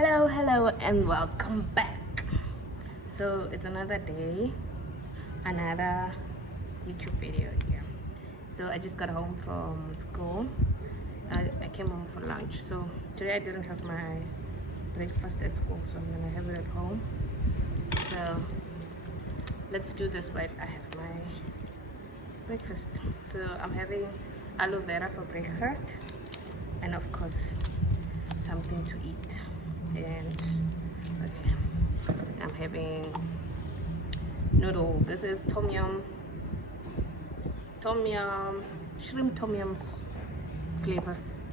Hello, and welcome back. So it's another day, another YouTube video here. So I just got home from school. I came home for lunch. So today I didn't have my breakfast at school, so I'm gonna have it at home. So let's do this while I have my breakfast. So I'm having aloe vera for breakfast, and of course something to eat. And okay, I'm having noodle. This is tom yum, shrimp tom yum flavors,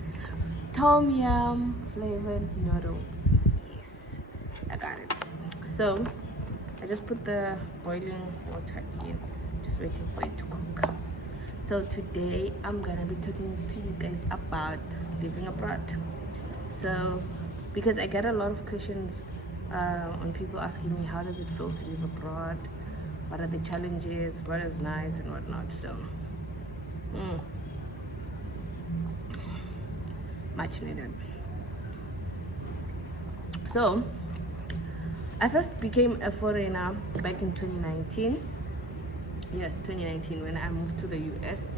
tom yum flavored noodles. Yes, I got it. So I just put the boiling water in, just waiting for it to cook. So today I'm gonna be talking to you guys about living abroad. So because I get a lot of questions on people asking me, how does it feel to live abroad? What are the challenges? What is nice and whatnot? So, much needed. So, I first became a foreigner back in 2019. Yes, 2019, when I moved to the US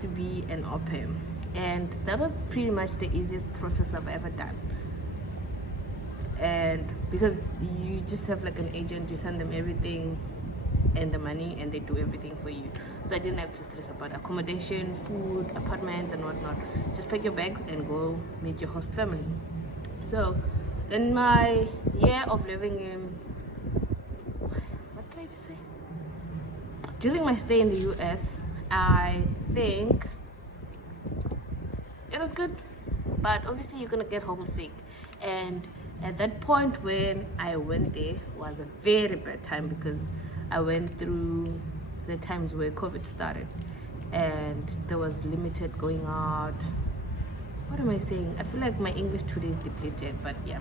to be an au pair. And that was pretty much the easiest process I've ever done. And because you just have like an agent, you send them everything and the money, and they do everything for you. So I didn't have to stress about accommodation, food, apartments and whatnot. Just pack your bags and go meet your host family. So in my year of living in, what did I just say? During my stay in the US, I think it was good, but obviously you're gonna get homesick. And at that point when I went there was a very bad time, because I went through the times where COVID started and there was limited going out. What am I saying? I feel like my English today is depleted, but yeah.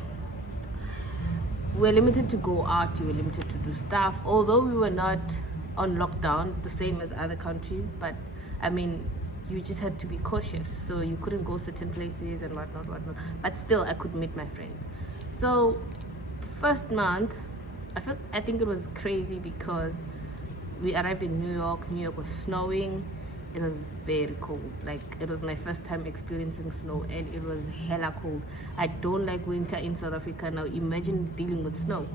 We're limited to go out, you were limited to do stuff, although we were not on lockdown the same as other countries, but I mean, you just had to be cautious, so you couldn't go certain places and whatnot. But still, I could meet my friends. So first month, I think it was crazy because we arrived in New York. New York was snowing. It was very cold. Like, it was my first time experiencing snow, and it was hella cold. I don't like winter in South Africa. Now imagine dealing with snow.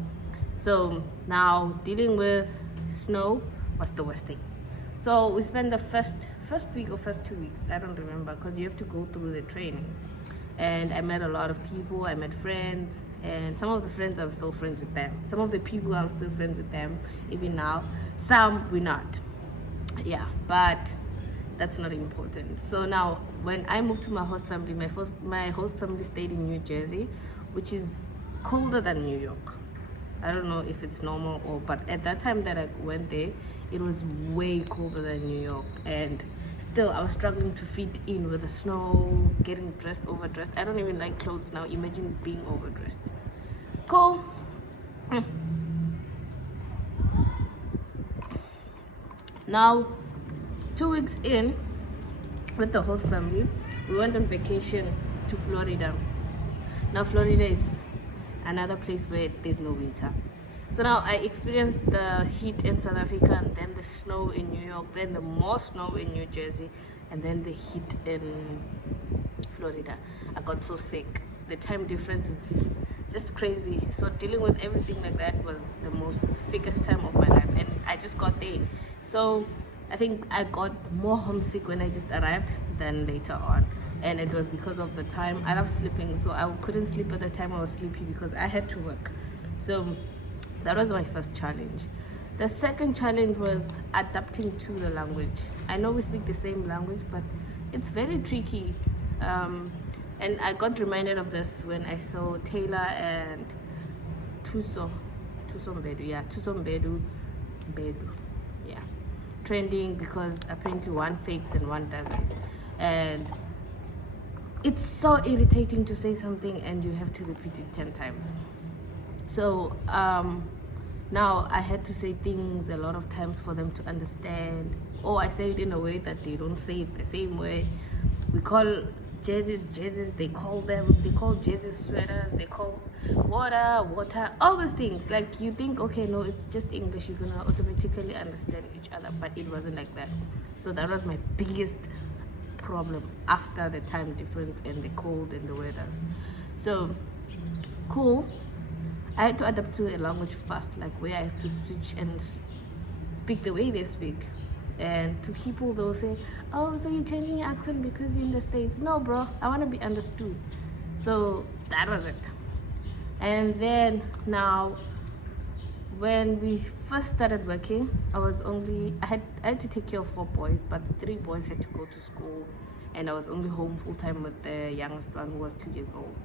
So now dealing with snow was the worst thing. So we spent the first week or first 2 weeks, I don't remember, because you have to go through the training. And I met a lot of people, I met friends, and some of the friends I'm still friends with them. Some of the people I'm still friends with them even now. Some we're not. Yeah, but that's not important. So now when I moved to my host family, my host family stayed in New Jersey, which is colder than New York. I don't know if it's normal but at that time that I went there, it was way colder than New York, and still I was struggling to fit in with the snow, getting dressed, overdressed. I don't even like clothes now. Imagine being overdressed. Cool. Now, 2 weeks in with the host family, we went on vacation to Florida. Now Florida is another place where there's no winter. So now I experienced the heat in South Africa, and then the snow in New York, then the more snow in New Jersey, and then the heat in Florida. I got so sick. The time difference is just crazy. So dealing with everything like that was the most sickest time of my life, and I just got there. So I think I got more homesick when I just arrived than later on. And it was because of the time. I love sleeping, so I couldn't sleep at the time I was sleepy because I had to work. So that was my first challenge. The second challenge was adapting to the language. I know we speak the same language, but it's very tricky. And I got reminded of this when I saw Taylor and Tuso Mbedu, yeah, trending, because apparently one fakes and one doesn't. And it's so irritating to say something and you have to repeat it 10 times. So now I had to say things a lot of times for them to understand, or I say it in a way that they don't say it the same way. We call jerseys, they call jerseys sweaters, they call water, all those things. Like, you think, okay, no, it's just English, you're gonna automatically understand each other, but it wasn't like that. So that was my biggest problem after the time difference and the cold and the weathers. So cool, I had to adapt to a language fast, like where I have to switch and speak the way they speak. And to people, they'll say, oh, so you're changing your accent because you're in the States. No, bro, I want to be understood. So that was it. And then now, when we first started working, I had to take care of 4 boys, but the 3 boys had to go to school, and I was only home full time with the youngest one, who was 2 years old.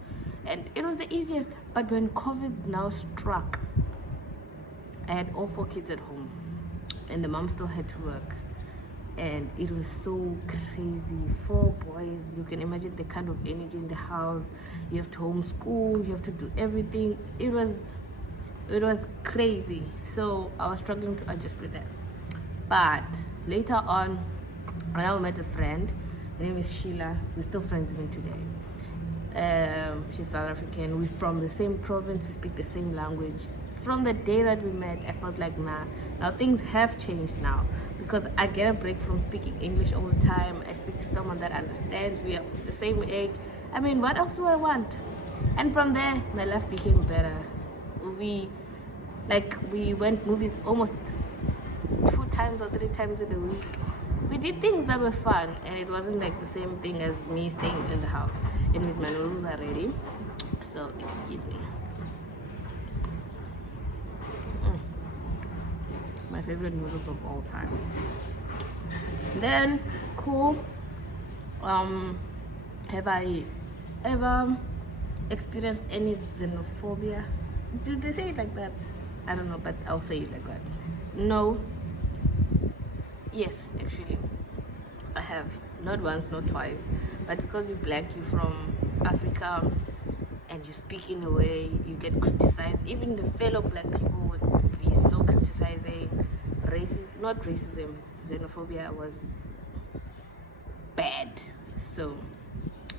And it was the easiest. But when COVID now struck, I had all 4 kids at home, and the mom still had to work. And it was so crazy. 4 boys, you can imagine the kind of energy in the house. You have to homeschool, you have to do everything. It was crazy. So I was struggling to adjust with that. But later on, when I met a friend, her name is Sheila. We're still friends even today. She's South African. We're from the same province, we speak the same language. From the day that we met, I felt like, now things have changed now, because I get a break from speaking English all the time. I speak to someone that understands. We are the same age. I mean, what else do I want? And from there, my life became better. We went movies almost 2 times or 3 times in a week. We did things that were fun, and it wasn't like the same thing as me staying in the house. Anyways, my noodles are ready, so excuse me. My favorite noodles of all time. Then, cool. Have I ever experienced any xenophobia? Did they say it like that? I don't know, but I'll say it like that. No. Yes, actually, I have. Not once, not twice. But because you're black, you're from Africa, and you speak in a way, you get criticized. Even the fellow black people would be so criticizing. Not racism, xenophobia was bad. So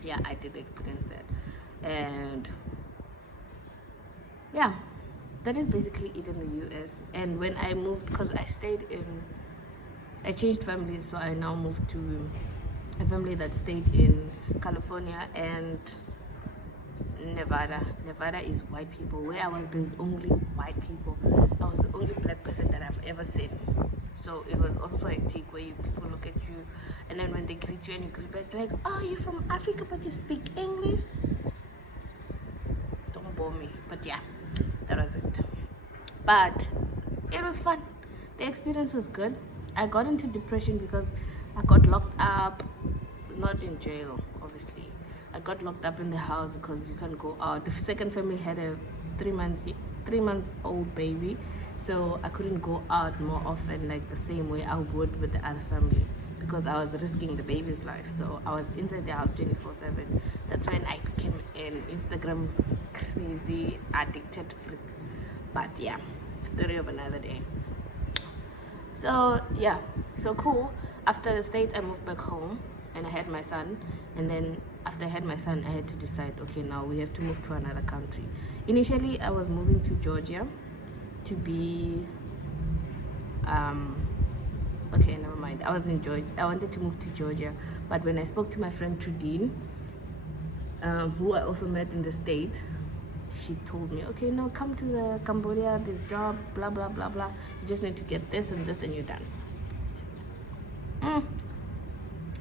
yeah, I did experience that. And yeah, that is basically it in the US. And when I moved, because I changed families, so I now moved to a family that stayed in California and Nevada. Nevada is white people. Where I was, there's only white people. I was the only black person that I've ever seen. So it was also hectic, where people look at you, and then when they greet you and you greet back, like, oh, you're from Africa but you speak English? Don't bore me. But yeah, that was it. But it was fun. The experience was good. I got into depression because I got locked up, not in jail, obviously. I got locked up in the house because you can't go out. The second family had a 3 months old baby, so I couldn't go out more often like the same way I would with the other family, because I was risking the baby's life. So I was inside the house 24/7. That's when I became an Instagram crazy addicted freak. But yeah, story of another day. So yeah, so cool. After the States, I moved back home and I had my son. And then after I had my son, I had to decide, okay, now we have to move to another country. Initially, I was moving to Georgia to be, okay, never mind. I was in Georgia. I wanted to move to Georgia. But when I spoke to my friend Trudine, who I also met in the States, she told me, okay, no, come to the Cambodia, this job, blah, blah, blah, blah. You just need to get this and this and you're done.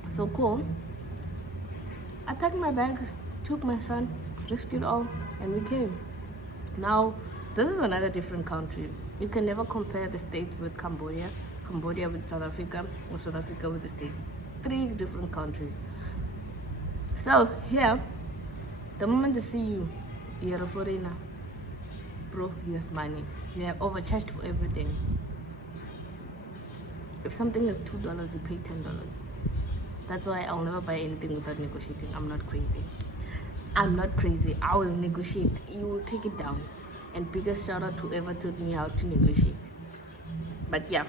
So cool. I packed my bags, took my son, risked it all, and we came. Now, this is another different country. You can never compare the States with Cambodia, Cambodia with South Africa, or South Africa with the States. 3 different countries. So here, the moment they see you, you're a foreigner. Bro, you have money. You are overcharged for everything. If something is $2, you pay $10. That's why I'll never buy anything without negotiating. I'm not crazy. I will negotiate. You will take it down. And biggest shout out to whoever taught me how to negotiate. But yeah.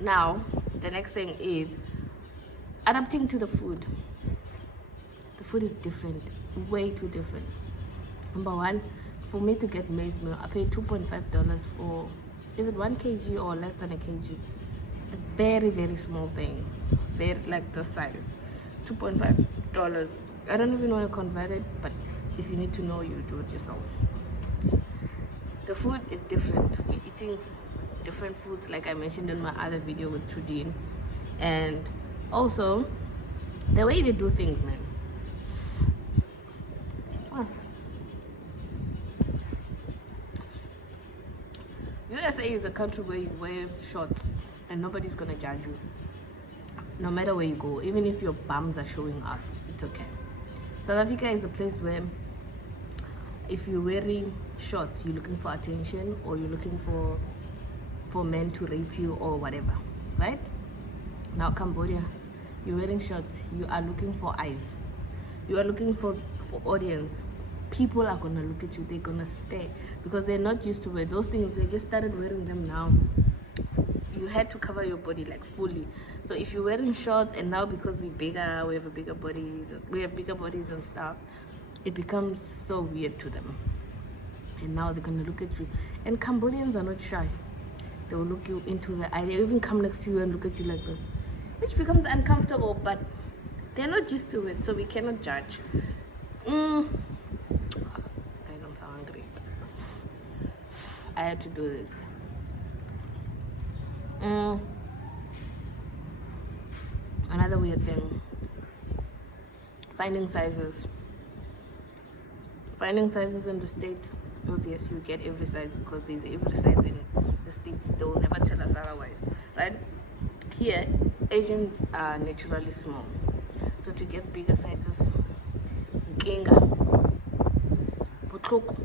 Now, the next thing is adapting to the food. food is different, way too different. Number one, for me to get maize meal, I paid $2.5 for, is it 1 kg or less than a kg? A very, very small thing, very like this size, $2.5. I don't even want to convert it, but if you need to know, you do it yourself. The food is different. We're eating different foods, like I mentioned in my other video with Trudine, and also the way they do things, man. USA is a country where you wear shorts and nobody's gonna judge you, no matter where you go. Even if your bums are showing up, it's okay. South Africa is a place where if you're wearing shorts, you're looking for attention, or you're looking for men to rape you or whatever, right? Now Cambodia, you're wearing shorts, you are looking for eyes, you are looking for audience. People are gonna look at you, they're gonna stare, because they're not used to wear those things. They just started wearing them now. You had to cover your body like fully. So if you're wearing shorts, and now because we're bigger, we have bigger bodies and stuff, it becomes so weird to them. And now they're gonna look at you. And Cambodians are not shy. They will look you into the eye. They even come next to you and look at you like this, which becomes uncomfortable, but they're not used to it, so we cannot judge. Guys, I'm so hungry. I had to do this. Another weird thing, finding sizes in the States. Obviously you get every size because there's every size in the States. They will never tell us otherwise, right? Here Asians are naturally small, so to get bigger sizes, Kinga, Botloko,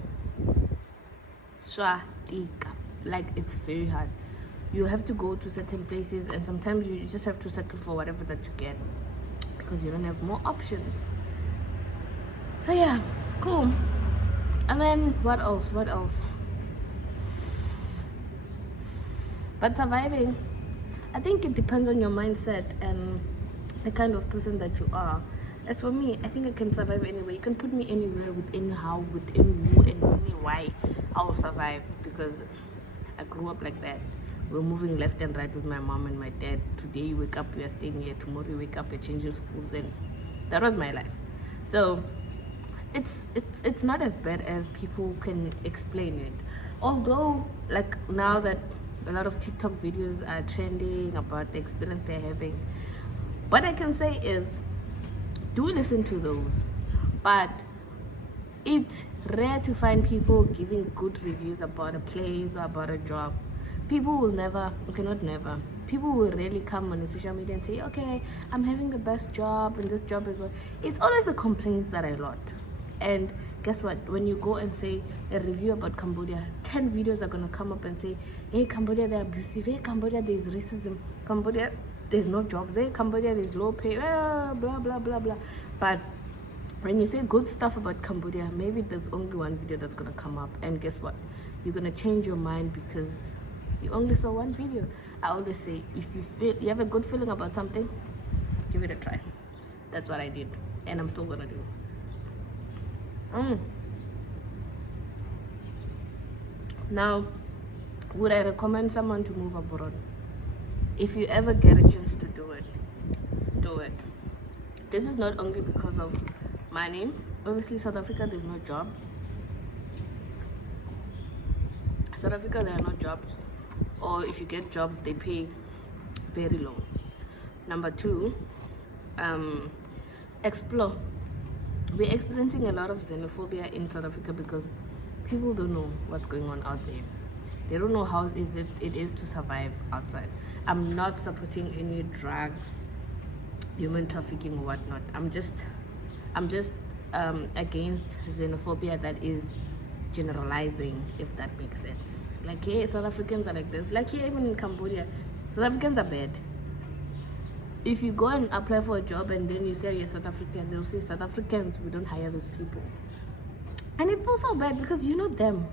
Swatika, like it's very hard. You have to go to certain places, and sometimes you just have to settle for whatever that you get because you don't have more options. So yeah, cool. And then what else? But surviving, I think it depends on your mindset and the kind of person that you are. As for me, I think I can survive anywhere. You can put me anywhere, within how, within who, and really why, I will survive, because I grew up like that. We're moving left and right with my mom and my dad. Today you wake up, you are staying here. Tomorrow you wake up, you're changing schools, and that was my life. So it's not as bad as people can explain it. Although, like now that a lot of TikTok videos are trending about the experience they're having, what I can say is, do listen to those, but it's rare to find people giving good reviews about a place or about a job. People will never, okay, not never, people will rarely come on the social media and say, okay, I'm having the best job and this job is what. It's always the complaints that are a lot. And guess what? When you go and say a review about Cambodia, 10 videos are going to come up and say, hey, Cambodia, they're abusive. Hey, Cambodia, there's racism. Cambodia, there's no jobs. Hey, Cambodia, there's low pay. Blah, blah, blah, blah. But when you say good stuff about Cambodia, maybe there's only one video that's going to come up. And guess what? You're going to change your mind because you only saw one video. I always say, if you have a good feeling about something, give it a try. That's what I did. And I'm still going to do. Now, would I recommend someone to move abroad? If you ever get a chance to do it, do it. This is not only because of money. Obviously, South Africa, there's no jobs. South Africa, there are no jobs. Or if you get jobs, they pay very low. Number two, explore. We're experiencing a lot of xenophobia in South Africa because people don't know what's going on out there. They don't know how it is to survive outside. I'm not supporting any drugs, human trafficking or whatnot. I'm just against xenophobia that is generalizing, if that makes sense. Like, hey, South Africans are like this. Like here, even in Cambodia, South Africans are bad. If you go and apply for a job and then you say you're South African, they'll say, South Africans, we don't hire those people. And it feels so bad because you know them.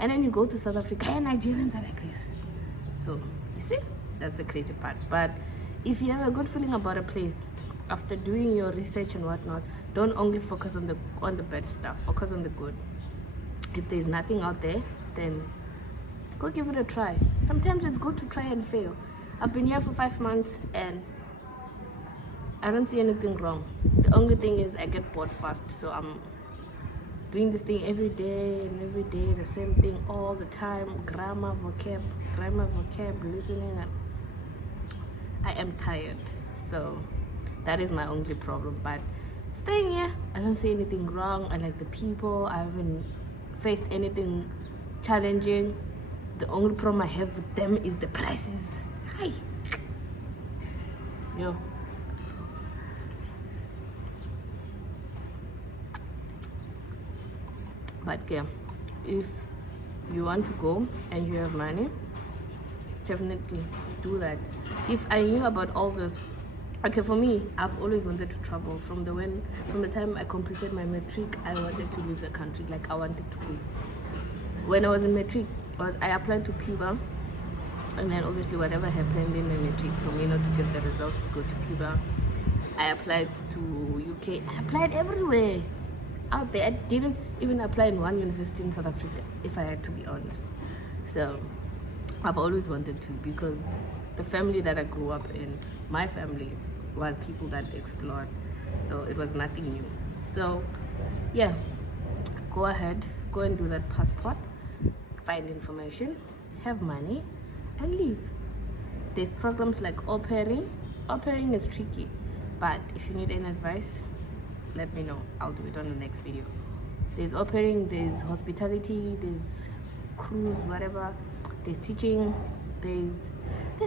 And then you go to South Africa and Nigerians are like this. So, you see, that's the crazy part. But if you have a good feeling about a place, after doing your research and whatnot, don't only focus on the bad stuff, focus on the good. If there's nothing out there, then go give it a try. Sometimes it's good to try and fail. I've been here for 5 months and I don't see anything wrong. The only thing is I get bored fast, so I'm doing this thing every day, the same thing all the time, grammar, vocab, listening, and I am tired. So that is my only problem. But staying here, I don't see anything wrong. I like the people. I haven't faced anything challenging. The only problem I have with them is the prices. Hi. Yo. But yeah, if you want to go and you have money, definitely do that. If I knew about all this, okay, for me, I've always wanted to travel. From the time I completed my matric, I wanted to leave the country. Like, I wanted to go. When I was in matric, I applied to Cuba, and then obviously whatever happened in my matric for me not to get the results to go to Cuba, I applied to UK. I applied everywhere out there. I didn't even apply in one university in South Africa, if I had to be honest. So I've always wanted to, because the family that I grew up in, my family, was people that explored, so it was nothing new. So yeah, go ahead, go and do that passport, find information, have money, and leave. There's programs like au pairing. Au pairing is tricky, but if you need any advice, let me know. I'll do it on the next video. There's au pairing, there's hospitality, there's cruise, whatever, there's teaching, there's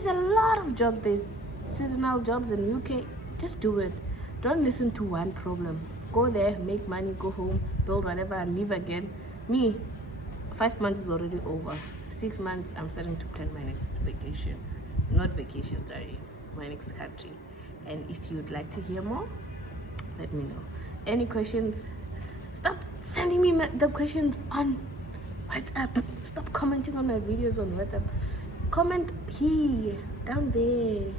a lot of jobs. There's seasonal jobs in UK. Just do it. Don't listen to one problem. Go there, make money, go home, build whatever, and leave again. Me, 5 months is already over. 6 months, I'm starting to plan my next vacation. Not vacation, sorry, my next country. And if you'd like to hear more, let me know. Any questions? Stop sending me the questions on WhatsApp. Stop commenting on my videos on WhatsApp. Comment here, down there,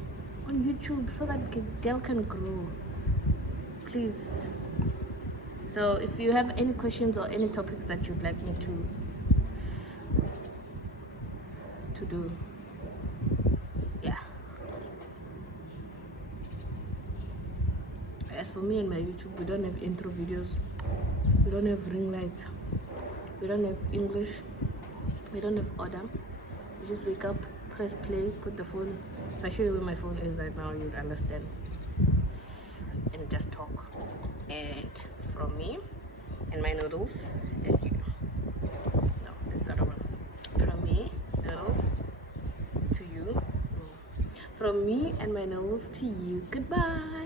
on YouTube, so that girl can grow. Please. So if you have any questions or any topics that you'd like me to do, yeah. As for me and my YouTube, we don't have intro videos, we don't have ring lights, we don't have English, we don't have order. You just wake up, press play, put the phone. If I show you where my phone is right now, you'd understand. And just talk. And from me and my noodles and you. No, this is the other one. From me, noodles, to you. From me and my noodles to you. Goodbye.